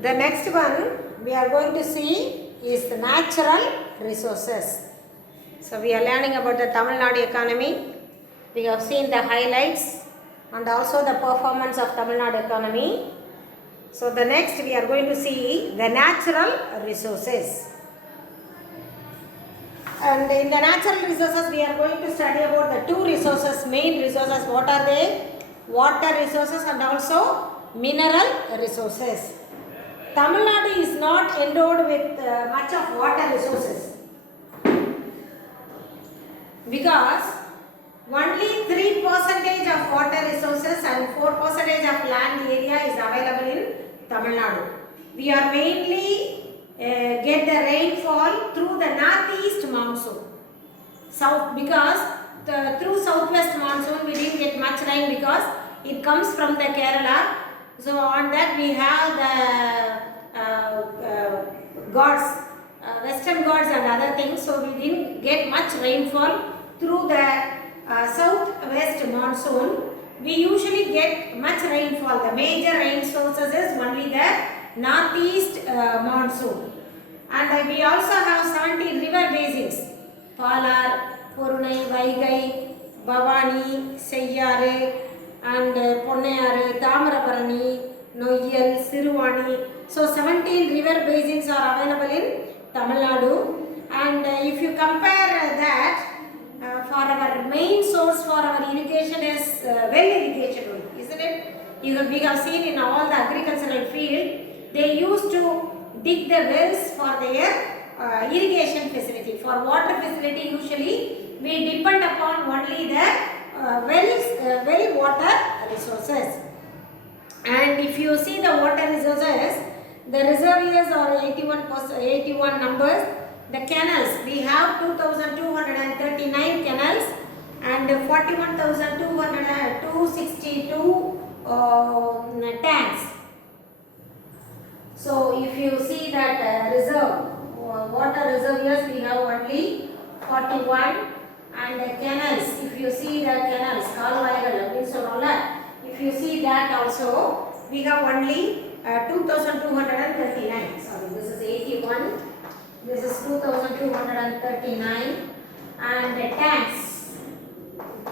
The next one we are going to see is the natural resources. So we are learning about the Tamil Nadu economy. We have seen the highlights and also the performance of Tamil Nadu economy. So the next we are going to see the natural resources. And in the natural resources we are going to study about the two resources, main resources. What are they? Water resources and also mineral resources. Tamil Nadu is not endowed with much of water resources because only 3% of water resources and 4% of land area is available in Tamil Nadu. We are mainly get the rainfall through the northeast monsoon. Because through southwest monsoon we didn't get much rain because it comes from the Kerala. So on that we have the Ghats, western Ghats and other things. So we didn't get much rainfall through the southwest monsoon. We usually get much rainfall. The major rain sources is only the northeast monsoon. And we also have 17 river basins. Palar, Porunai, Vaigai, Bhavani, Seyyare, and Ponnayare, Tamarabarani, Noyal, Siruvani. So 17 river basins are available in Tamil Nadu. And if you compare that, for our main source for our irrigation is well irrigation, isn't it? We have seen in all the agricultural field, they used to dig the wells for their irrigation facility. For water facility, usually we depend upon only the well water resources. And if you see the water resources, the reservoirs are 81 numbers. The canals, we have 2,239 canals and 41,262 tanks. So if you see that water reservoirs, we have only 41, and the canals, if you see the canals, if you see that also, we have only 2,239. Sorry, this is 81. This is 2,239, and the tanks,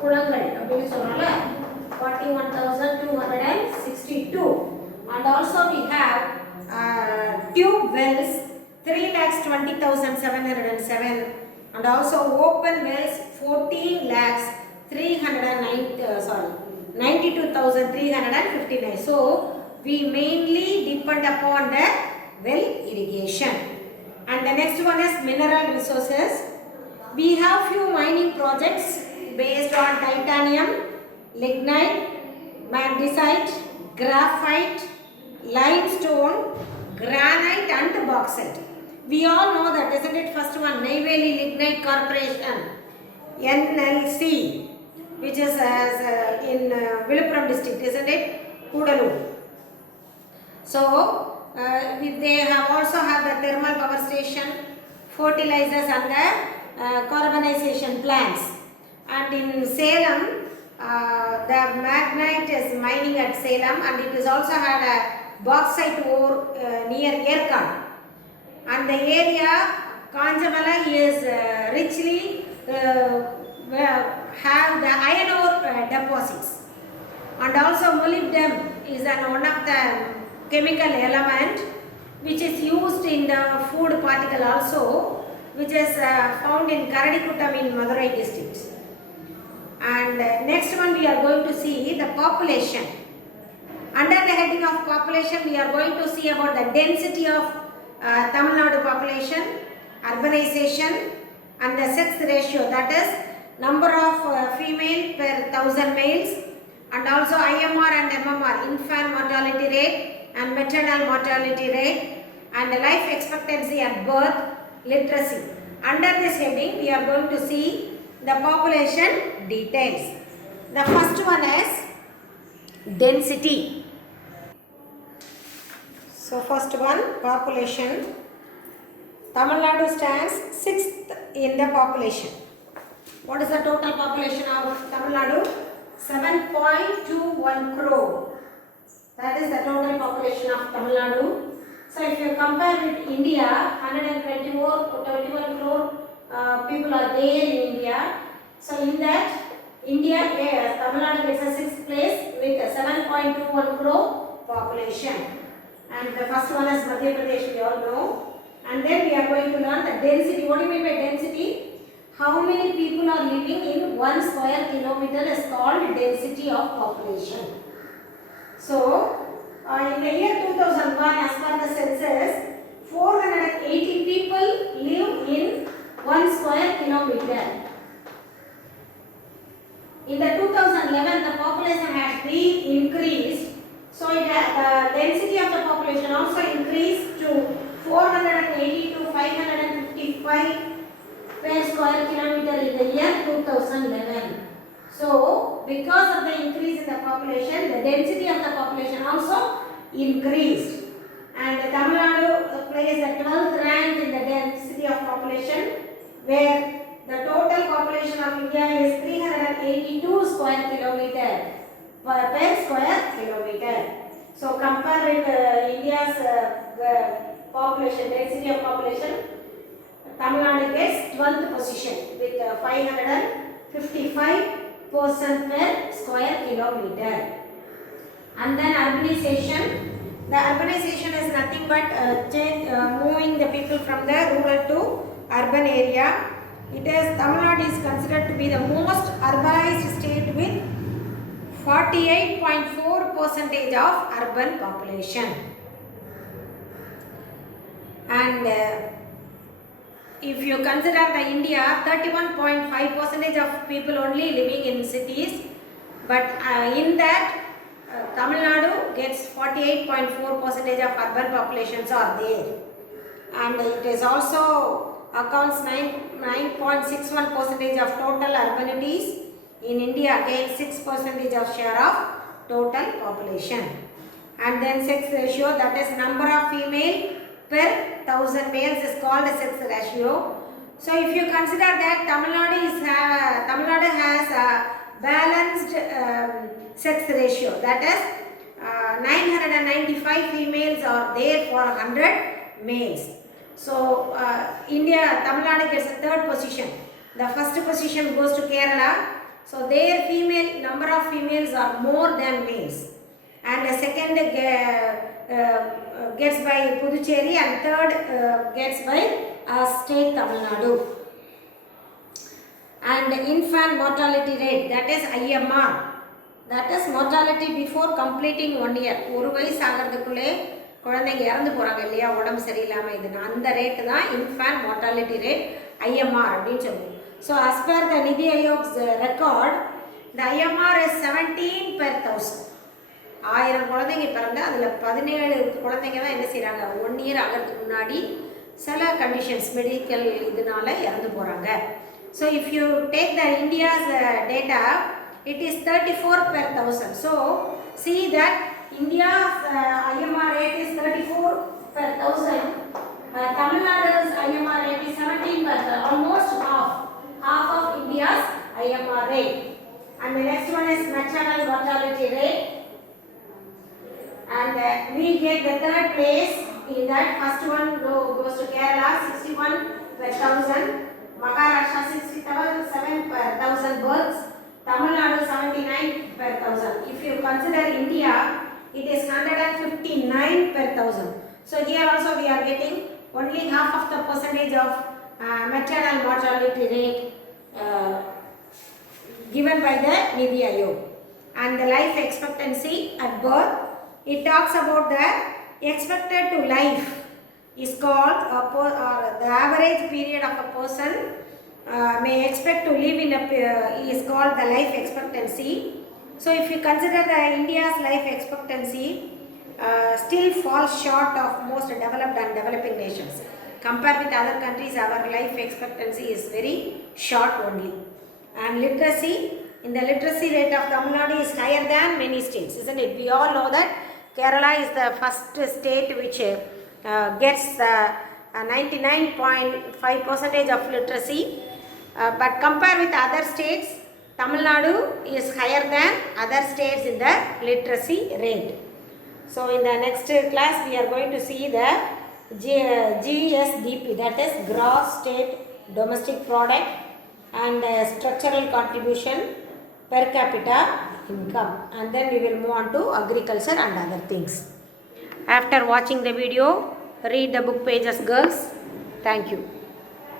41,262, and also we have tube wells 3,20,707, and also open wells 92,359. So we mainly depend upon the well irrigation. And the next one is mineral resources. We have few mining projects based on titanium, lignite, magnesite, graphite, limestone, granite and bauxite. We all know that, isn't it? First one, Neyveli Lignite Corporation, NLC, which is in Viluppuram district, isn't it? Kudalur. So they have also have the thermal power station, fertilizers and the carbonization plants. And in Salem, the magnite is mining at Salem, and it is also had a bauxite ore near Yerkad. And the area Kanjamala is richly have the iron ore deposits. And also molybdenum is one of the chemical element which is used in the food particle also, which is found in Karadikuttam in Madurai district. And next one we are going to see the population. Under the heading of population, we are going to see about the density of Tamil Nadu population, urbanization and the sex ratio, that is number of female per 1,000 males, and also IMR and MMR, infant mortality rate and maternal mortality rate, and life expectancy at birth, literacy. Under this heading, we are going to see the population details. The first one is density. So first one, population. Tamil Nadu stands 6th in the population. What is the total population of Tamil Nadu? 7.21 crore. That is the total population of Tamil Nadu. So if you compare with India, 121 crore people are there in India. So in that, India, Tamil Nadu gets a 6th place with a 7.21 crore population. And the first one is Madhya Pradesh, we all know. And then we are going to learn the density. What do you mean by density? How many people are living in 1 square kilometer is called density of population. So, in the year 2001, as per the census, 480 people live in 1 square kilometer. In the 2011, the population has been increased. So, the density of the population also increased to 480 to 555 per square kilometer in the year 2011. So, because of the increase in the population, the density of the population also increased. And Tamil Nadu plays the 12th rank in the density of population, where the total population of India is 382 square kilometer per square kilometer. So, compare with India's population, density of population, Tamil Nadu gets 12th position with 555 person per square kilometer. And then urbanization. The urbanization is nothing but moving the people from the rural to urban area. It is, Tamil Nadu is considered to be the most urbanized state with 48.4% of urban population. And if you consider the India, 31.5% of people only living in cities, but in that Tamil Nadu gets 48.4% of urban populations are there, and it is also accounts 9.61% of total urbanities. In India, again 6% of share of total population. And then sex ratio, that is number of female per 1000 males is called a sex ratio. So if you consider that Tamil Nadu has a balanced sex ratio, that is 995 females are there for 100 males. So Tamil Nadu gets a 3rd position. The first position goes to Kerala. So their number of females are more than males. And the second gets by Puducherry, and third gets by state Tamil Nadu. And infant mortality rate, that is IMR, that is mortality before completing 1 year. ஒரு வயசு ஆகிறதுக்குள்ளே குழந்தைங்க இறந்து போகிறாங்க இல்லையா, உடம்பு சரியில்லாமல் இதுன்னு, அந்த ரேட்டு தான் infant mortality rate IMR அப்படின்னு சொல்லுவோம். So as per the Niti Aayog's record, the IMR is 17 per 1000. 1000 குழந்தைங்க பிறந்தா அதில் 17 குழந்தைங்க தான் என்ன செய்கிறாங்க, 1 year ஆகிறதுக்கு முன்னாடி சில கண்டிஷன்ஸ் மெடிக்கல் இதனால இறந்து போகிறாங்க. So if you take the India's data, it is 34 per 1000. So see that India's IMR rate is 34 per 1000. Tamil Nadu's IMR rate is 17 per 1000, almost half of India's IMR rate. And the next one is maternal mortality rate. And we get the 3rd place in that. First one goes to Kerala, 61 per 1000. Maharashtra 67 per 1000 births. Tamil Nadu 79 per 1000. If you consider India, it is 159 per 1000. So here also we are getting only half of the percentage of maternal mortality rate given by the Niti Aayog. And the life expectancy at birth, it talks about the expected to life is called the average period of a person may expect to live in is called the life expectancy. So if you consider the India's life expectancy still falls short of most developed and developing nations. Compared with other countries, our life expectancy is very short only. And literacy, in the literacy rate of Tamil Nadu is higher than many states, isn't it? We all know that Kerala is the first state which gets 99.5% of literacy. But compared with other states, Tamil Nadu is higher than other states in the literacy rate. So in the next class we are going to see the GSDP, that is gross state domestic product, and structural contribution, per capita income, and then we will move on to agriculture and other things. After watching the video, read the book pages, girls. Thank you.